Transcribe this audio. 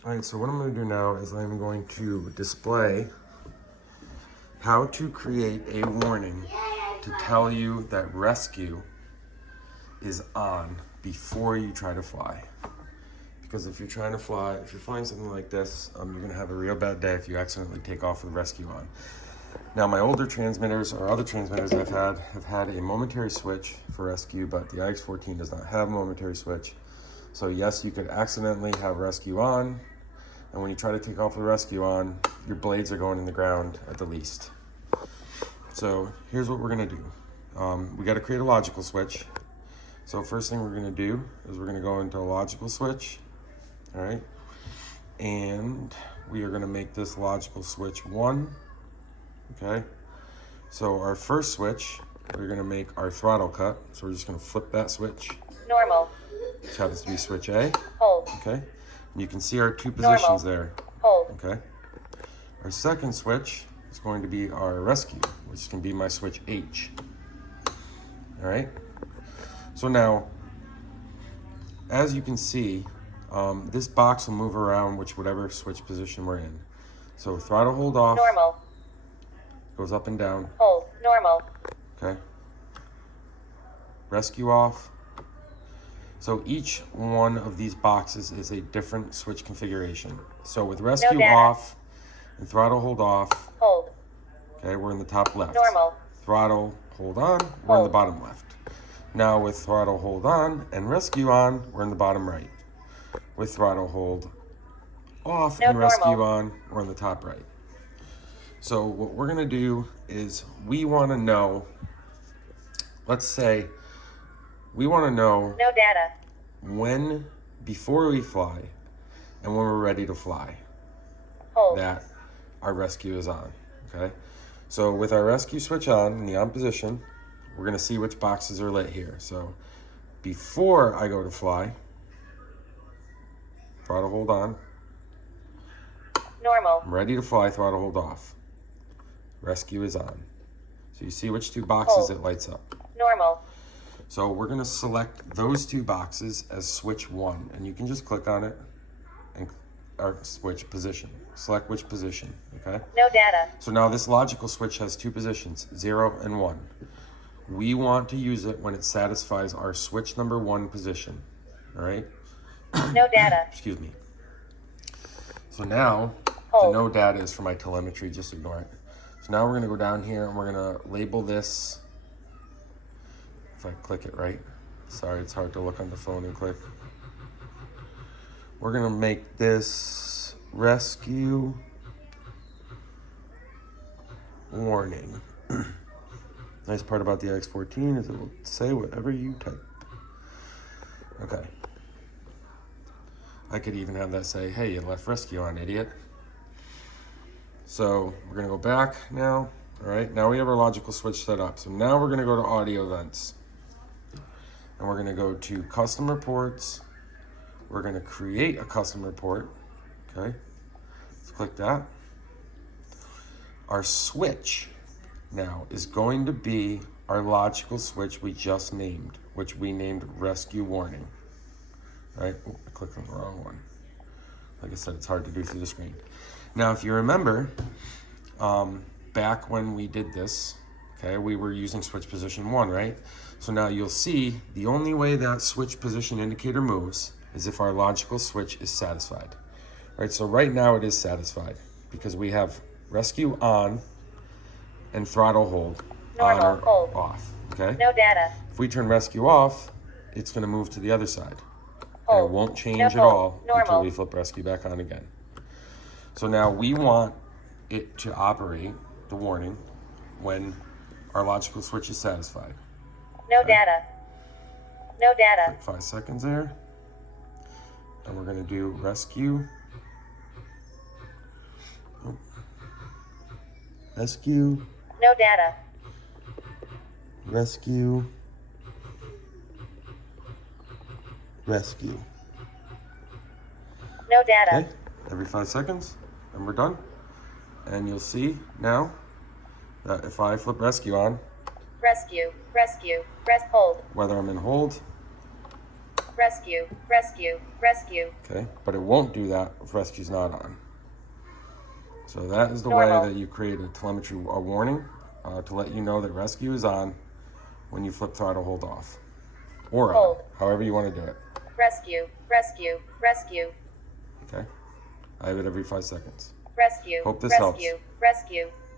All right, so what I'm going to do now is I'm going to display how to create a warning to tell you that rescue is on before you try to fly. Because if you're trying to fly, if you're flying something like this, you're going to have a real bad day if you accidentally take off with rescue on. Now, my older transmitters or other transmitters I've had have had a momentary switch for rescue, but the Ix14 does not have a momentary switch. So yes, you could accidentally have rescue on, and when you try to take off with rescue on, your blades are going in the ground at the least. So here's what we're gonna do. We gotta create a logical switch. So first thing we're gonna do is we're gonna go into a logical switch, all right? And we are gonna make this logical switch 1, okay? So our first switch, we're gonna make our throttle cut. So we're just gonna flip that switch. Normal. Which happens to be switch A. Hold. Okay. And you can see our 2 positions there. Hold. Okay. Our second switch is going to be our rescue, which can be my switch H. All right. So now, as you can see, this box will move around whatever switch position we're in. So throttle hold off. Normal. Goes up and down. Hold. Normal. Okay. Rescue off. So each one of these boxes is a different switch configuration. So with rescue off and throttle hold off, hold. Okay, we're in the top left. Normal. Throttle hold on, we're in the bottom left. Now with throttle hold on and rescue on, we're in the bottom right. With throttle hold off and rescue on, we're in the top right. So what we're gonna do is we wanna know, let's say, we want to know no data when, before we fly, and when we're ready to fly, hold. That our rescue is on, okay? So with our rescue switch on in the on position, we're going to see which boxes are lit here. So before I go to fly, throttle hold on. Normal. I'm ready to fly, throttle hold off. Rescue is on. So you see which 2 boxes it lights up. Normal. So we're gonna select those 2 boxes as switch 1, and you can just click on it and or switch position. Select which position, okay? No data. So now this logical switch has 2 positions, 0 and 1. We want to use it when it satisfies our switch number 1 position, all right? No data. Excuse me. So now, hold. The no data is for my telemetry, just ignore it. So now we're gonna go down here and we're gonna label this. If I click it right. Sorry, it's hard to look on the phone and click. We're gonna make this rescue warning. Nice part about the Ix14 is it will say whatever you type. Okay. I could even have that say, hey, you left rescue on, idiot. So we're gonna go back now. All right, now we have our logical switch set up. So now we're gonna go to audio events. And we're gonna go to custom reports. We're gonna create a custom report, okay? Let's click that. Our switch now is going to be our logical switch we just named, which we named rescue warning. All right, oh, I clicked on the wrong one. Like I said, it's hard to do through the screen. Now, if you remember, back when we did this, okay, we were using switch position 1, right? So now you'll see the only way that switch position indicator moves is if our logical switch is satisfied. All right, so right now it is satisfied because we have rescue on and throttle hold on or off, okay? No data. If we turn rescue off, it's gonna move to the other side. And it won't change at all until we flip rescue back on again. So now we want it to operate, the warning, when our logical switch is satisfied. No data. No data. Click 5 seconds there. And we're gonna do rescue. Oh. Rescue. No data. Rescue. Rescue. No data. Okay, every 5 seconds, and we're done. And you'll see now that if I flip rescue on, rescue, rescue, hold. whether I'm in hold Rescue. Rescue. Rescue. Okay, but it won't do that if rescue's not on. So that is the Normal. way that you create a telemetry warning to let you know that rescue is on when you flip throttle hold off. Or on, Hold. however you want to do it. Rescue. Rescue. Rescue. Okay, I have it every 5 seconds. Rescue. Hope this Rescue. helps. Rescue.